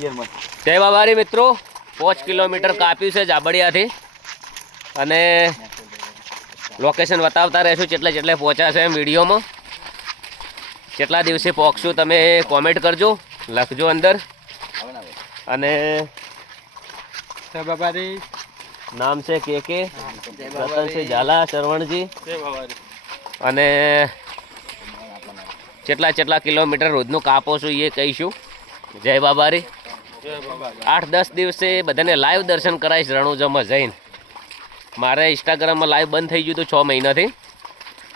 જય બાબારી મિત્રો, 5 કિલોમીટર કાપ્યું છે જાબડિયાથી અને લોકેશન બતાવતા રહેશું જેટલે પહોંચ્યા છે એમ વિડીયોમાં. કેટલા દિવસે પહોંચશું તમે કોમેન્ટ કરજો, લખજો અંદર. અને નામ છે કે રતનસિંહ ઝાલા શરવણજી. અને કેટલા કિલોમીટર રોજનું કાપો છું એ કહીશું. જય બાબારી. 8-10 દિવસે બધાને લાઈવ દર્શન કરાવીશ રણુજામાં જઈને. મારે ઇન્સ્ટાગ્રામમાં લાઈવ બંધ થઈ ગયું હતું 6 મહિનાથી,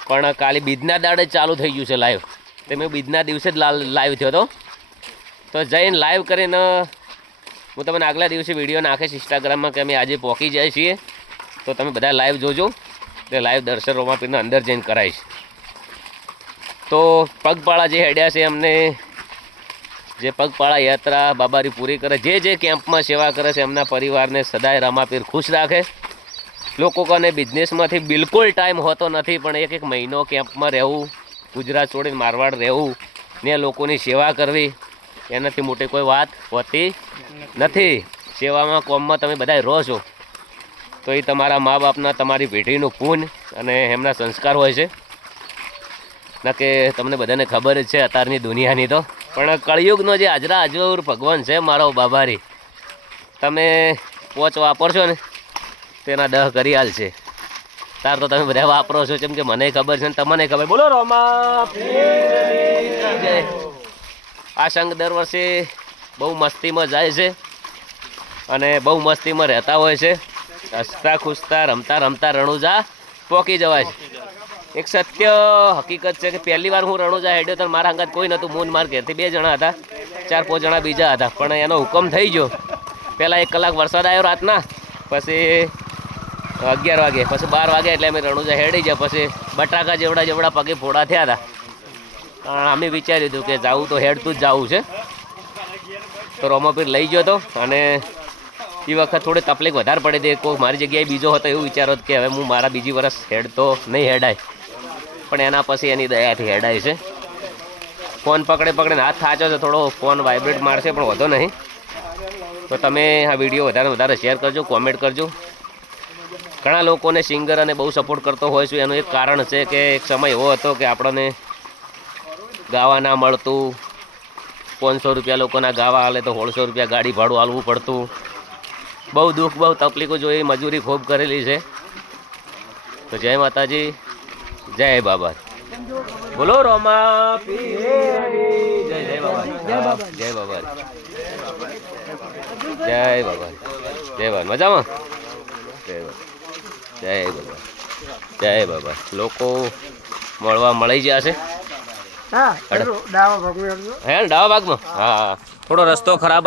પણ કાલે બીજના દાડે જ ચાલુ થઈ ગયું છે લાઈવ. તે મેં બીજના દિવસે જ લાઈવ થયો હતો. તો જઈને લાઈવ કરીને હું તમને આગલા દિવસે વિડીયો નાખીશ ઇન્સ્ટાગ્રામમાં કે અમે આજે પહોંચી જાય છીએ. તો તમે બધા લાઈવ જોજો. તે લાઈવ દર્શન રોમાપીરને અંદર જઈને કરાવીશ. તો પગપાળા જે હેડ્યા છે એમને જે પગપાળા યાત્રા બાબારી પૂરી કરે, જે કેમ્પમાં સેવા કરે છે એમના પરિવારને સદાય રમાપીર ખુશ રાખે. લોકો કને બિઝનેસમાંથી બિલકુલ ટાઈમ હોતો નથી, પણ એક મહિનો કેમ્પમાં રહેવું, ગુજરાત છોડીને મારવાડ રહેવું ને લોકોની સેવા કરવી એનાથી મોટી કોઈ વાત હોતી નથી. સેવામાં કોમમાં તમે બધા રહો છો તો એ તમારા મા બાપના તમારી પેઢીનું પૂન અને એમના સંસ્કાર હોય છે. ના કે તમને બધાને ખબર જ છે અત્યારની દુનિયાની તો, પણ કળિયુગનો જે હાજરા હજુર ભગવાન છે મારો બાબારી, તમે પોચ વાપરશો ને તેના 10 કરી હાલ છે. તાર તો તમે બધા વાપરો છો, જેમ કે મને ખબર છે ને તમને ખબર. બોલો રોમા જય. આ સંઘ દર વર્ષે બહુ મસ્તીમાં જાય છે અને બહુ મસ્તીમાં રહેતા હોય છે. હસતા ખુશતા રમતા રણુજા પોકી જવાય છે. એક સત્ય હકીકત છે કે પહેલી વાર હું રણુજા હેડ્યો તો મારા અંગાત કોઈ નહોતું. મૂન માર ઘેરથી 2 જણા હતા, 4-5 જણા બીજા હતા, પણ એનો હુકમ થઈ ગયો. પહેલાં 1 કલાક વરસાદ આવ્યો રાતના, પછી 11 વાગે, પછી 12 વાગે એટલે અમે રણુજા હેડી ગયા. પછી બટાકા જેવડા પગે ફોડા થયા હતા. અમે વિચાર્યું હતું કે જાવું તો હેડતું જ જવું છે. તો રોમાપીર લઈ ગયો હતો અને એ વખત થોડી તકલીફ વધારે પડી હતી. કોઈ મારી જગ્યાએ બીજો હતો એવું વિચારો કે હવે હું મારા બીજી વર્ષ હેડતો નહીં હેડાય, પણ એના પછી એની દયાથી હેડાય છે. ફોન પકડીને હાથ થાચો છે, થોડો ફોન વાઇબ્રેટ મારશે પણ વધો નહીં. તો તમે આ વિડીયો વધારે શેર કરજો, કોમેન્ટ કરજો. ઘણા લોકોને સિંગર અને બહુ સપોર્ટ કરતો હોય છે. એનું એક કારણ છે કે એક સમય એવો હતો કે આપણને ગાવા ના મળતું. 500 રૂપિયા લોકોના ગાવા હાલે તો 150 રૂપિયા ગાડી ભાડું હાલવું પડતું. બહુ દુઃખ, બહુ તકલીફો જોઈ, મજૂરી ખૂબ કરેલી છે. તો જય માતાજી, જય બાબા. બોલો રોમા પીરની જય. જય બાબા, જય બાબા, જય બાબા, જય બાબા. મજામાં? જય બાબા, જય બાબા. લોકો મળવા મળી ગયા છે. ડાવા ભાગમાં. હા, થોડો રસ્તો ખરાબ